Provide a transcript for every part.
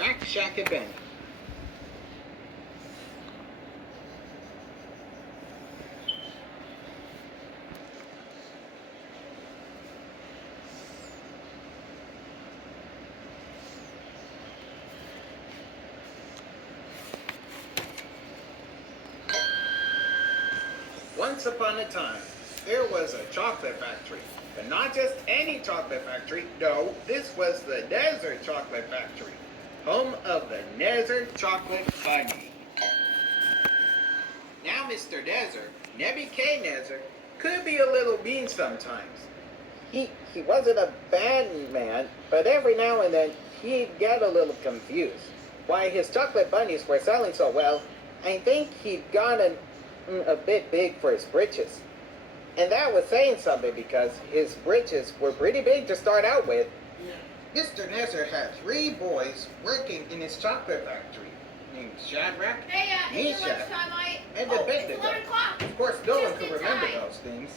Rack, Shack, and Benny. Once upon a time, there was a chocolate factory. But not just any chocolate factory. No, this was the Desert Chocolate Factory. Home of the Desert Chocolate Bunny. Now Mr. Desert, Nebuchadnezzar, could be a little mean sometimes. He wasn't a bad man, but every now and then he'd get a little confused. Why his chocolate bunnies were selling so well, I think he'd gotten a bit big for his britches. And that was saying something because his britches were pretty big to start out with. Yeah. Mr. Nesser had 3 boys working in his chocolate factory named Shadrach, Meshach, and Abednego. Of course, no one could remember those things,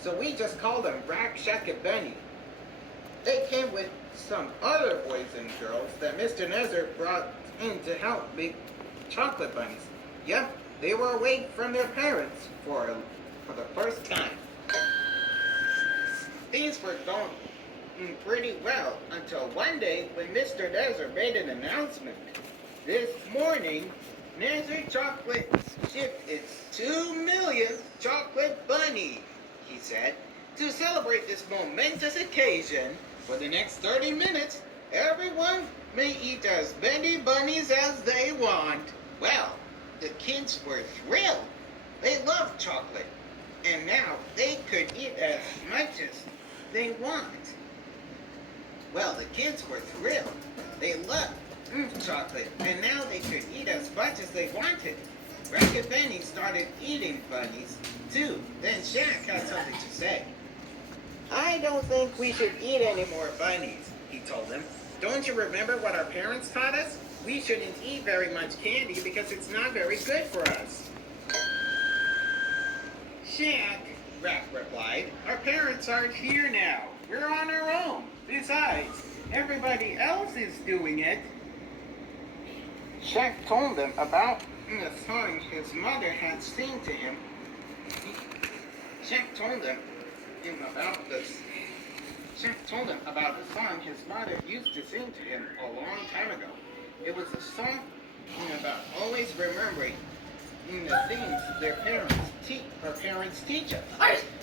so we just called them Rack, Shack, and Benny. They came with some other boys and girls that Mr. Nesser brought in to help make chocolate bunnies. Yep, they were away from their parents for the first time. Things were going pretty well until one day when Mr. Desert made an announcement. This morning, Desert Chocolate shipped its 2 millionth chocolate bunny, he said. To celebrate this momentous occasion, for the next 30 minutes, everyone may eat as many bunnies as they want. Well, the kids were thrilled. They loved chocolate. And now they could eat as much as they want. Well, the kids were thrilled. They loved chocolate, and now they could eat as much as they wanted. Rack and Benny started eating bunnies, too. Then Shack had something to say. I don't think we should eat any more bunnies, he told them. Don't you remember what our parents taught us? We shouldn't eat very much candy because it's not very good for us. Shack, Rack replied, our parents aren't here now. We're on our own. Besides, everybody else is doing it. Shack told them about the song his mother had sung to him. Shack told them about the song his mother used to sing to him a long time ago. It was a song about always remembering the things their parents teach us.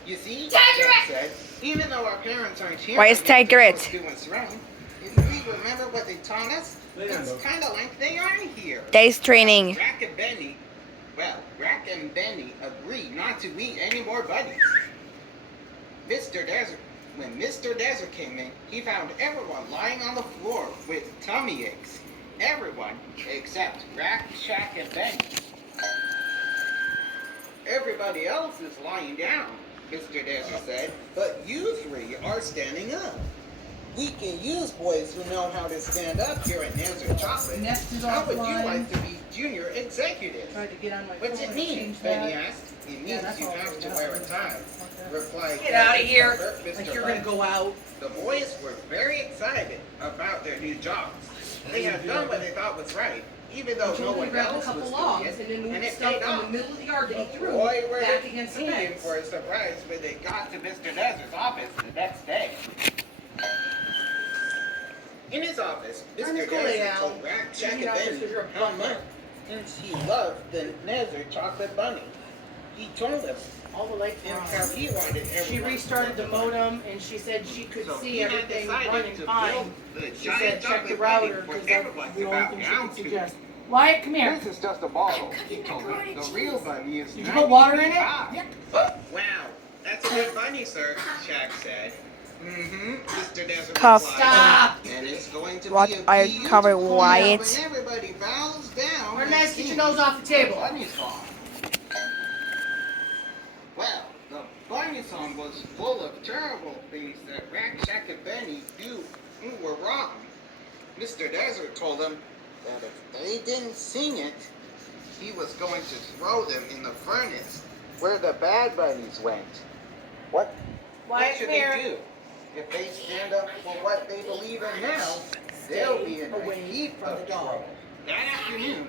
You see, Jack said, even though our parents aren't here, why is Tiger do what's wrong, if we remember what they taught us, it's kind of like they are here. Day's training. Rack and Benny agreed not to eat any more bunnies. When Mr. Desert came in, he found everyone lying on the floor with tummy aches. Everyone except Rack, Shack, and Benny. Everybody else is lying down, Mr. Desert said, but you 3 are standing up. We can use boys who know how to stand up here at Desert Chocolate. How would you like to be junior executive? What's it mean? Benny asked. It means you have to wear a tie. Replied, get out of here, Mr. like you're going to go out. The boys were very excited about their new jobs. They had done what they thought was right, even though no one else was doing it, and it paid off. In the middle of the yard that he threw Boy, were back they against the eating fence. for a surprise when they got to Mr. Desert's office the next day. In his office, Mr. Desert told Rack, Shack, and Benny how much he loved the Desert Chocolate Bunny. He told them All the lights were how on. he wanted everyone. She restarted the modem and she said she could So see he had everything decided running to fine. build the She giant said check the chocolate router bunny for because that's everyone the to only bow thing she down could to. suggest. Wyatt, come here. This is just a bottle, he told them. The real bunny is Did you put water in it? 95. Wow, that's a good bunny, sir, Shack said. Mr. Desert Tough. replied. Stop. And it's going to What be a are beautiful covered night Wyatt? when everybody bows down. Or and nice, get your sings nose off the table. Bunny song. Well, the bunny song was full of terrible things that Rack, Shack, and Benny do were wrong. Mr. Desert told them that if they didn't sing it, he was going to throw them in the furnace where the bad bunnies went. What Wyatt, should come here. they do? If they stand up for what they believe in now, they'll be stay in a away heap from the of dog. trouble. That afternoon,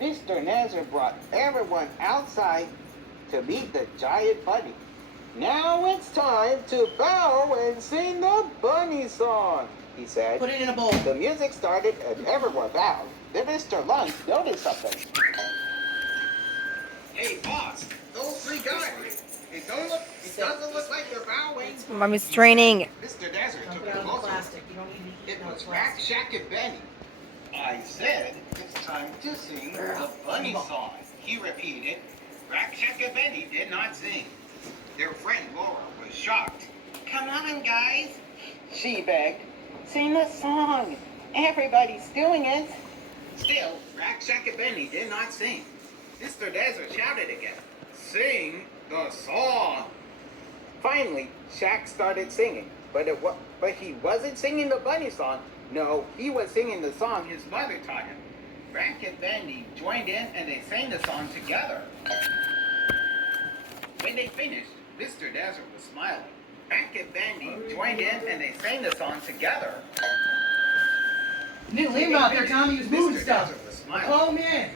Mr. Nazar brought everyone outside to meet the giant bunny. Now it's time to bow and sing the bunny song, he said. Put it in a bowl. The music started and everyone bowed. Then Mr. Lunch noticed something. Hey, boss, those three guys. It doesn't look like they're bowing. Mommy's training. Mr. Nazar Don't took put it a on the closer look. plastic. You don't need to eat It no was Rack, plastic. Shack, and Benny. I said it's time to sing the bunny song. He repeated. Rack, Shack, and Benny did not sing. Their friend Laura was shocked. Come on, guys, she begged. Sing the song. Everybody's doing it. Still, Rack, Shack, and Benny did not sing. Mr. Desert shouted again. Sing the song. Finally, Shack started singing, but he wasn't singing the bunny song. No, he was singing the song his mother taught him. Rack and Bendy joined in and they sang the song together. When they finished, Mr. Desert was smiling. Rack and Bendy joined in and they sang the song together. You didn't leave him out there, Tommy. He was moving Mr. stuff. Desert was smiling. Call him in.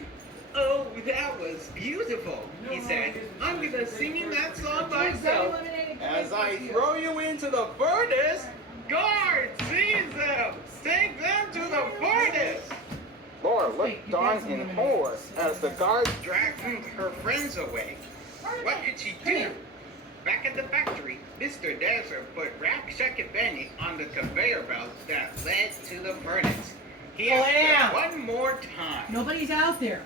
Oh, that was beautiful, he said. I'm gonna sing in that song myself. As I throw you into the furnace, guard, seize them! Take them to the furnace! Laura looked on in horror as the guards dragged her friends away. What could she do? Back at the factory, Mr. Desert put Rack, Shack, and Benny on the conveyor belt that led to the furnace. He asked them one more time. Nobody's out there.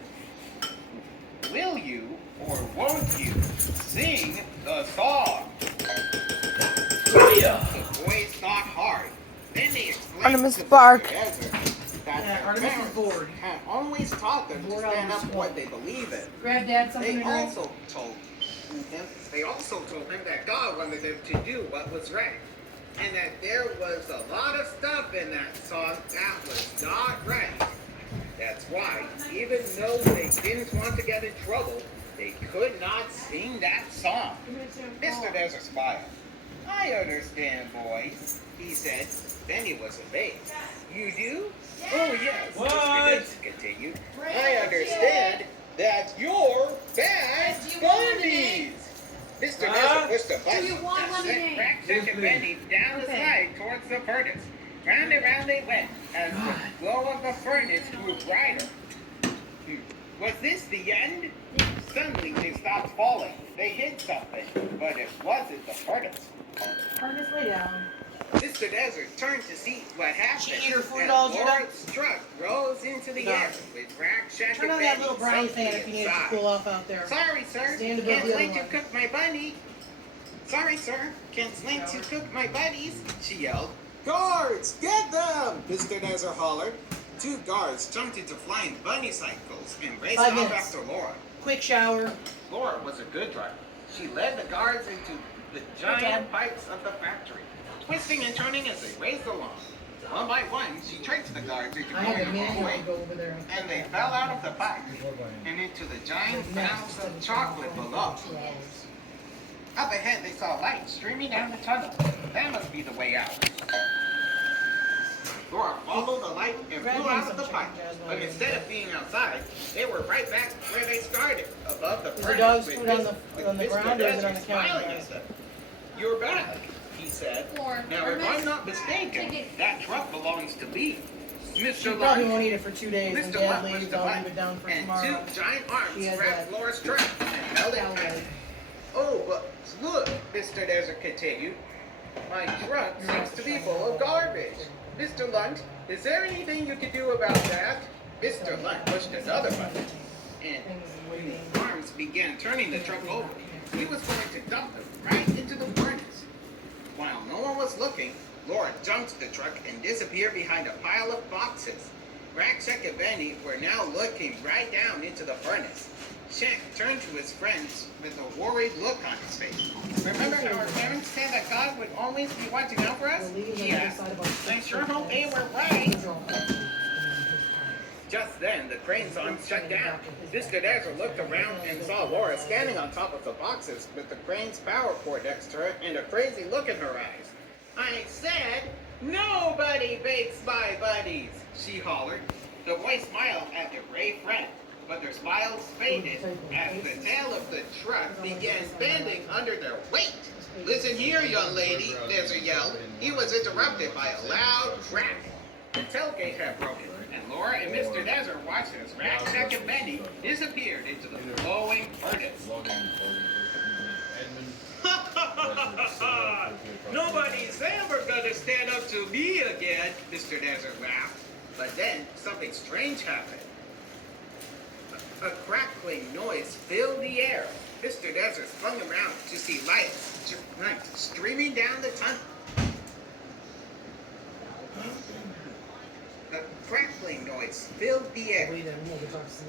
Will you or won't you sing the song? The boys thought hard. Then they explained Artemis to Bark. Mr. Desert that their Artemis is parents bored. had always taught them to Bored stand out up of for what they believe in. Grab Dad something They to drink. also told him that God wanted them to do what was right. And that there was a lot of stuff in that song that was not right. That's why, even though they didn't want to get in trouble, they could not sing that song. Mr. Desert smiled. I understand, boys, he said. Then he was amazed. You do? Oh, yes, Mr. Desert continued. I understand that you're bad bunnies. Mr. Desert pushed a button that sent Rack, Shack, and Benny down the slide towards the furnace. Round and round they went as the glow of the furnace grew brighter. Was this the end? Suddenly they stopped falling. They hit something, but it wasn't the furnace. Artemis, lay down. Mr. Desert turned to see what happened. She ate her food and all day. Laura's truck rose into the air with Rack, Shack, Turn and on that Benny little brownie fan safely if you need it to inside. cool off out there. Sorry, sir. Stand above Can't the other wait to one. cook my bunny. Sorry, sir. Can't wait to cook my buddies, she yelled. Guards, get them! Mr. Desert hollered. Two guards jumped into flying bunny cycles and raced 5 off minutes. after Laura. Quick shower. Laura was a good driver. She led the guards into the giant pipes of the factory, twisting and turning as they raced along. One by one, she traced the guards into I have a going the wrong manual way, to go over there. and they fell out of the pipe and into the giant mounds of chocolate below. 2 hours. Up ahead, they saw light streaming down the tunnel. That must be the way out. Laura followed the light and flew out of the pipe. But instead of being outside, they were right back where they started, above the Is the furnace. dog's with food on the Mr. ground or is it on Desert the counter, smiling guys? at them. You're back, he said. Now, if I'm not mistaken, that truck belongs to me. She Mr. probably Lunch. won't eat it for 2 days. And Mr. Dad Lunch leaves, pushed the I'll leave button, it down for and tomorrow. two giant She arms has grabbed that. Laura's truck and held it tight. Oh, but look, Mr. Desert continued. My truck seems to be full of garbage. Mr. Lunt, is there anything you can do about that? Mr. Lunt pushed another button, and his arms began turning the truck over. He was going to dump them right into the furnace. While no one was looking, Laura jumped the truck and disappeared behind a pile of boxes. Rack, Shack, and Benny were now looking right down into the furnace. Shack turned to his friends with a worried look on his face. Remember how our parents said that God would always be watching out for us? He asked. I sure hope they were right. Just then, the crane's arms shut down. Mr. Desert looked around and saw Laura standing on top of the boxes with the crane's power cord next to her and a crazy look in her eyes. I said, Nobody bakes my buddies, she hollered. The boys smiled at their brave friend, but their smiles faded as the tail of the truck began bending under their weight. Listen here, young lady, Desert yelled. He was interrupted by a loud crack. The tailgate had broken, and Laura and Mr. Desert watched as Racksack and Benny disappeared into the glowing furnace. Nobody's ever gonna stand up to me again, Mr. Desert laughed. But then something strange happened. A crackling noise filled the air. Mr. Desert spun around to see light streaming down the tunnel. A crackling noise filled the air.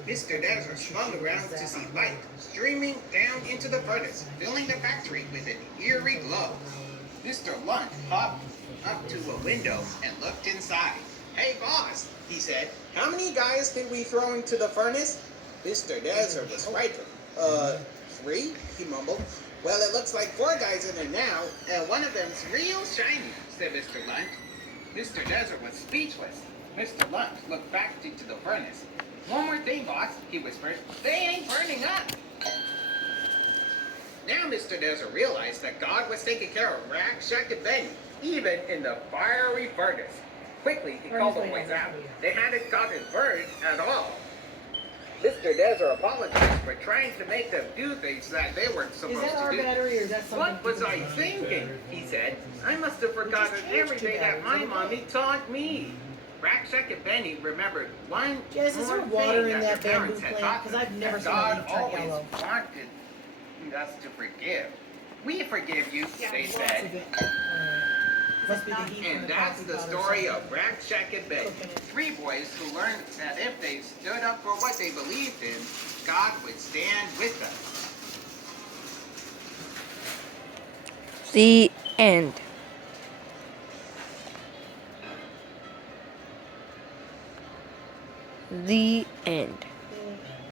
Mr. Desert swung around to see light streaming down into the furnace, filling the factory with an eerie glow. Mr. Lunt hopped up to a window and looked inside. Hey, boss, he said, how many guys did we throw into the furnace? Mr. Desert was frightened. 3, he mumbled. Well, it looks like 4 guys in there now, and one of them's real shiny, said Mr. Lunt. Mr. Desert was speechless. Mr. Lunt looked back into the furnace. One more thing, boss, he whispered. They ain't burning up. Now Mr. Desert realized that God was taking care of Racksack and Benny, even in the fiery furnace. Quickly, he called the boys out. They hadn't gotten burned at all. Mr. Desert apologized for trying to make them do things that they weren't supposed Is that our to do. battery or is that something? What was I thinking? He said. I must have forgotten everything that my mommy taught me. Racksack and Benny remembered one Jess, is there more water thing in that that their bamboo parents had plant? taught Because them. I've never That seen a God leaf turn always yellow. wanted us to forgive. We forgive you, they Lots said. of it. Must be the heat from And the that's coffee the pot or story something. of Racksack and Benny. 3 boys who learned that if they stood up for what they believed in, God would stand with them. The end. The end.